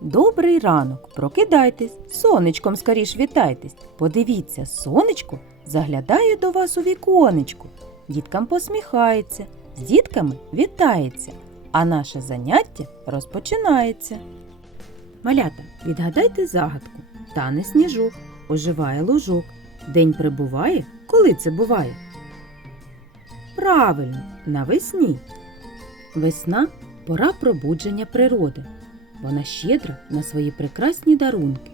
Добрий ранок, прокидайтесь, сонечком скоріш вітайтесь. Подивіться, сонечко заглядає до вас у віконечко. Діткам посміхається, з дітками вітається, а наше заняття розпочинається. Малята, відгадайте загадку. Тане сніжок, оживає лужок. День прибуває, коли це буває? Правильно, навесні. Весна пора пробудження природи. Вона щедра на свої прекрасні дарунки.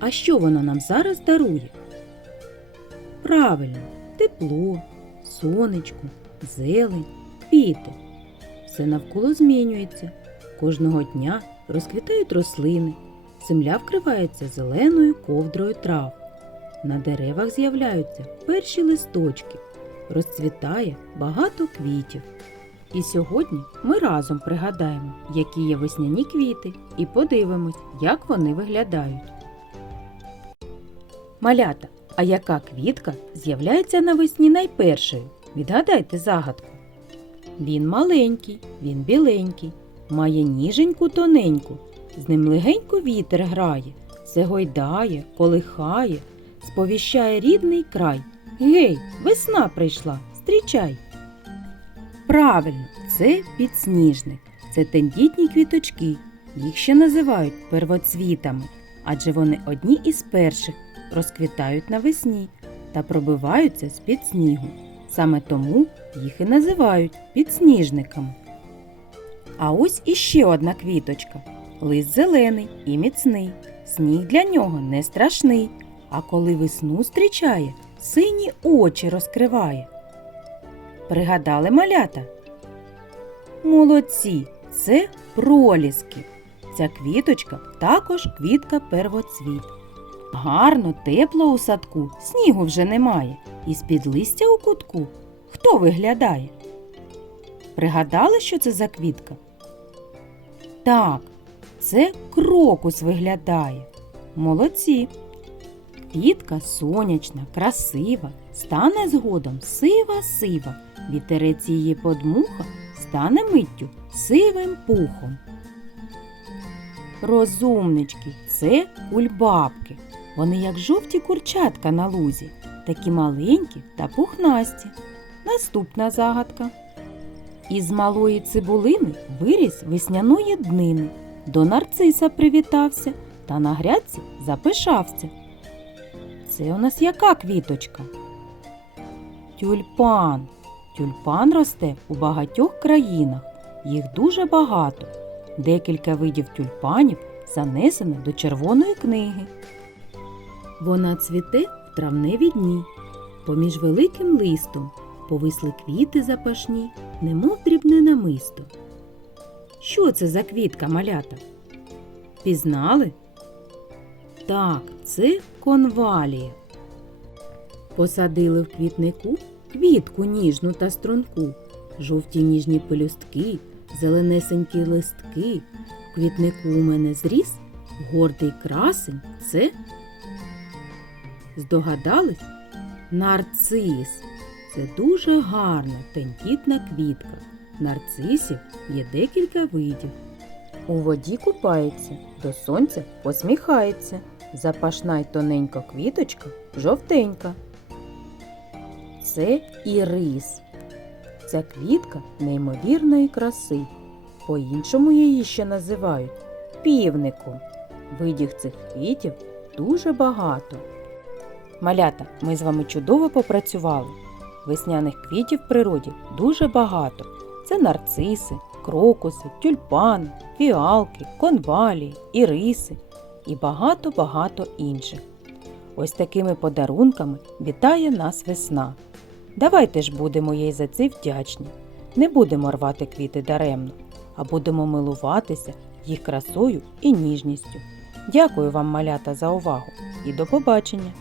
А що вона нам зараз дарує? Правильно, тепло, сонечко, зелень, квіти. Все навколо змінюється. Кожного дня розквітають рослини, земля вкривається зеленою ковдрою трав. На деревах з'являються перші листочки, розцвітає багато квітів. І сьогодні ми разом пригадаємо, які є весняні квіти, і подивимось, як вони виглядають. Малята, а яка квітка з'являється навесні найпершою? Відгадайте загадку. Він маленький, він біленький, має ніженьку тоненьку, з ним легенько вітер грає, все гойдає, колихає, сповіщає рідний край. Гей, весна прийшла, зустрічай! Правильно, це підсніжник. Це тендітні квіточки. Їх ще називають первоцвітами, адже вони одні із перших розквітають навесні та пробиваються з-під снігу. Саме тому їх і називають підсніжниками. А ось іще одна квіточка. Лист зелений і міцний. Сніг для нього не страшний. А коли весну зустрічає, сині очі розкриває. Пригадали малята? Молодці, це проліски. Ця квіточка також квітка первоцвіт. Гарно, тепло у садку, снігу вже немає, і з-під листя у кутку хто виглядає? Пригадали, що це за квітка? Так, це крокус виглядає. Молодці. Квітка сонячна, красива, стане згодом сива-сива, вітерець її подмуха стане миттю сивим пухом. Розумнички, це кульбабки. Вони як жовті курчатка на лузі, такі маленькі та пухнасті. Наступна загадка. Із малої цибулини виріс весняної днини. До нарциса привітався та на грядці запишався. Це у нас яка квіточка? Тюльпан. Тюльпан росте у багатьох країнах. Їх дуже багато. Декілька видів тюльпанів занесено до червоної книги. Вона цвіте в травневі дні. Поміж великим листом повисли квіти запашні, немов дрібне намисто. Що це за квітка малята? Пізнали? Так, це конвалія. Посадили в квітнику квітку ніжну та струнку, жовті ніжні пелюстки, зеленесенькі листки. В квітнику у мене зріс гордий красень це. Здогадались? Нарцис. Це дуже гарна тендітна квітка. Нарцисів є декілька видів. У воді купається, до сонця посміхається. Запашна й тоненька квіточка жовтенька. Це ірис. Ця квітка неймовірної краси. По-іншому її ще називають півником. Видів цих квітів дуже багато. Малята, ми з вами чудово попрацювали. Весняних квітів в природі дуже багато. Це нарциси, крокуси, тюльпани, фіалки, конвалії, іриси і багато-багато інших. Ось такими подарунками вітає нас весна. Давайте ж будемо їй за це вдячні. Не будемо рвати квіти даремно, а будемо милуватися їх красою і ніжністю. Дякую вам, малята, за увагу і до побачення!